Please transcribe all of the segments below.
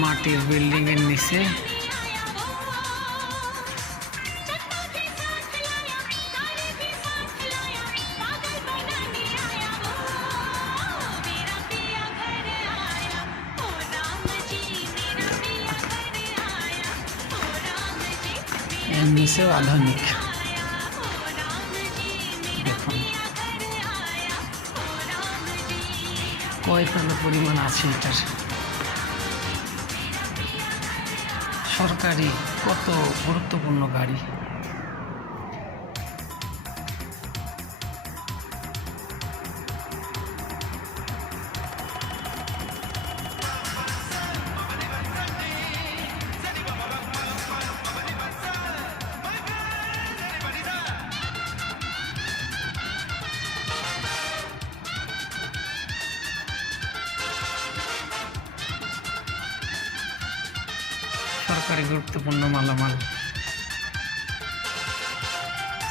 মাটির বিল্ডিং এর নিচে এর নিচেও আধুনিক। দেখুন কয় টাকা পরিমাণ আছে এটার। সরকারি কত গুরুত্বপূর্ণ গাড়ি। সরকারি গুরুত্বপূর্ণ মালামাল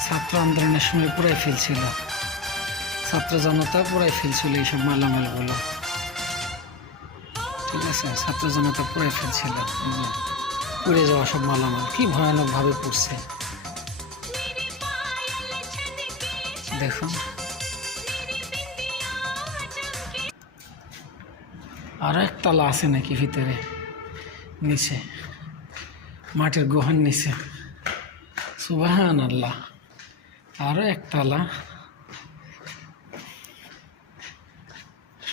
ছাত্র আন্দোলনের সময় পুরাই ফেলছিল, ছাত্র জনতা পুরাই ফেলছিল এইসব মালামালগুলো। ঠিক আছে, ছাত্র জনতা পুরাই ফেলছিল, পুড়ে যাওয়া সব মালামাল কি ভয়ানকভাবে পড়ছে দেখুন। আরো একতলা আছে নাকি ভিতরে, নিচে মাটির গুহার নিচে। সুবহানাল্লাহ, আরো একতলা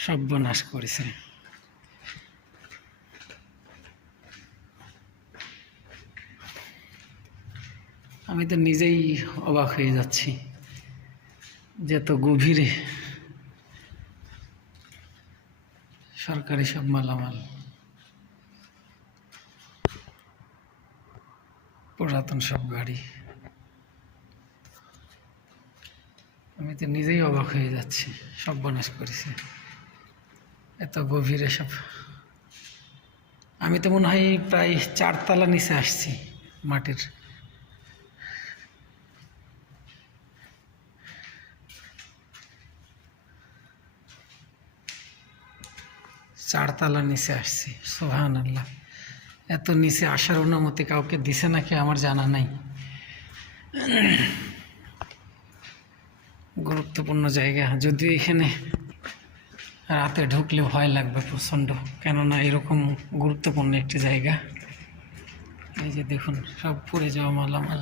সর্বনাশ করেছে। আমি তো নিজেই অবাক হয়ে যাচ্ছি যে এত গভীরে সরকারি সব মালামাল, পুরাতন সব গাড়ি। আমি তো নিজেই অবাক হয়ে যাচ্ছি, সর্বনাশ করেছে এত গভীরে সব। আমি তো মনে হয় প্রায় 4 তলা নিচে আসছি মাটির। চারতলা নিচে আসছি। সুবহানাল্লাহ, এত নিচে আসার অনুমতি কাউকে দিছে নাকি আমার জানা নাই। গুরুত্বপূর্ণ জায়গা, যদিও এখানে রাতে ঢুকলে ভয় লাগবে প্রচণ্ড, কেননা এরকম গুরুত্বপূর্ণ একটি জায়গা। এই যে দেখুন সব পড়ে যাওয়া মালামাল।